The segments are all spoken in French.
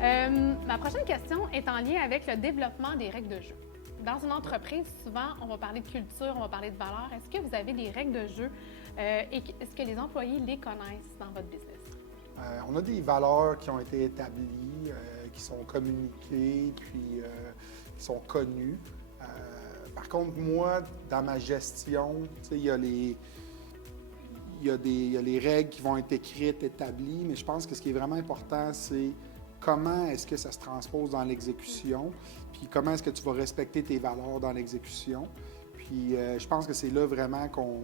Ma prochaine question est en lien avec le développement des règles de jeu. Dans une entreprise, souvent, on va parler de culture, on va parler de valeurs. Est-ce que vous avez des règles de jeu et est-ce que les employés les connaissent dans votre business? On a des valeurs qui ont été établies, qui sont communiquées, puis qui sont connues. Par contre, moi, dans ma gestion, il y a les règles qui vont être écrites, établies, mais je pense que ce qui est vraiment important, c'est comment est-ce que ça se transpose dans l'exécution, puis comment est-ce que tu vas respecter tes valeurs dans l'exécution. Puis je pense que c'est là vraiment qu'on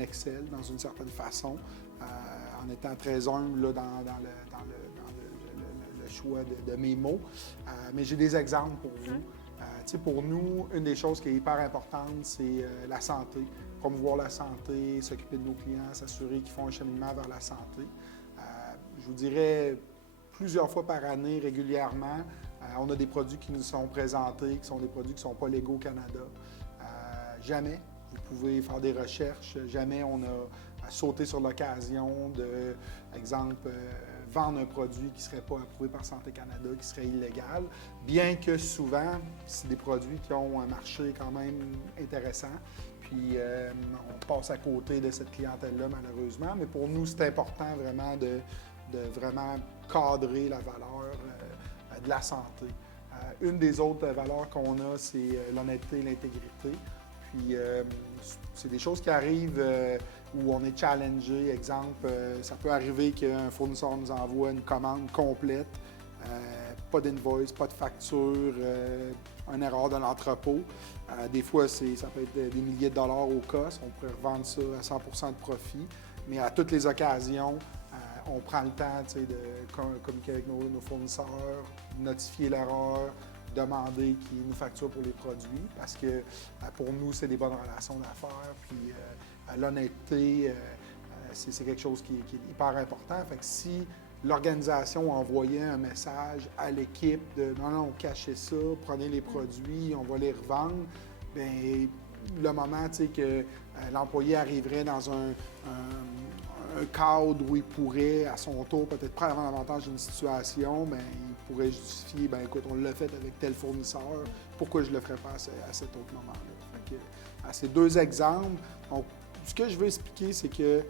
excelle dans une certaine façon, en étant très humble là, dans le choix de mes mots. Mais j'ai des exemples pour vous. Pour nous, une des choses qui est hyper importante, c'est la santé. Promouvoir la santé, s'occuper de nos clients, s'assurer qu'ils font un cheminement vers la santé. Je vous dirais, plusieurs fois par année, régulièrement, on a des produits qui nous sont présentés, qui sont des produits qui ne sont pas légaux au Canada. Jamais, vous pouvez faire des recherches, jamais on a sauté sur l'occasion de, par exemple, vendre un produit qui ne serait pas approuvé par Santé Canada, qui serait illégal, bien que souvent, c'est des produits qui ont un marché quand même intéressant. Puis on passe à côté de cette clientèle-là, malheureusement. Mais pour nous, c'est important vraiment de vraiment cadrer la valeur de la santé. Une des autres valeurs qu'on a, c'est l'honnêteté et l'intégrité. Puis c'est des choses qui arrivent où on est challengé. Exemple, ça peut arriver qu'un fournisseur nous envoie une commande complète, pas d'invoice, pas de facture, une erreur de l'entrepôt. Des fois, ça peut être des milliers de dollars au cost. On pourrait revendre ça à 100 de profit. Mais à toutes les occasions, on prend le temps de communiquer avec nos fournisseurs, notifier l'erreur, demander qu'ils nous facturent pour les produits, parce que pour nous, c'est des bonnes relations d'affaires. Puis l'honnêteté, c'est quelque chose qui est hyper important. Fait que si l'organisation envoyait un message à l'équipe de non, cachez ça, prenez les produits, on va les revendre, bien, le moment que l'employé arriverait dans un cadre où il pourrait, à son tour, peut-être prendre avantage d'une situation, bien, il pourrait justifier, bien, écoute, on l'a fait avec tel fournisseur, pourquoi je ne le ferais pas à cet autre moment-là? Fait que, à ces deux exemples, donc, ce que je veux expliquer, c'est que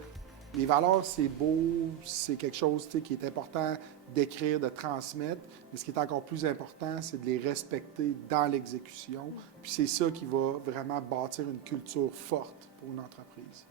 les valeurs, c'est beau, c'est quelque chose qui est important d'écrire, de transmettre, mais ce qui est encore plus important, c'est de les respecter dans l'exécution. Puis c'est ça qui va vraiment bâtir une culture forte pour une entreprise.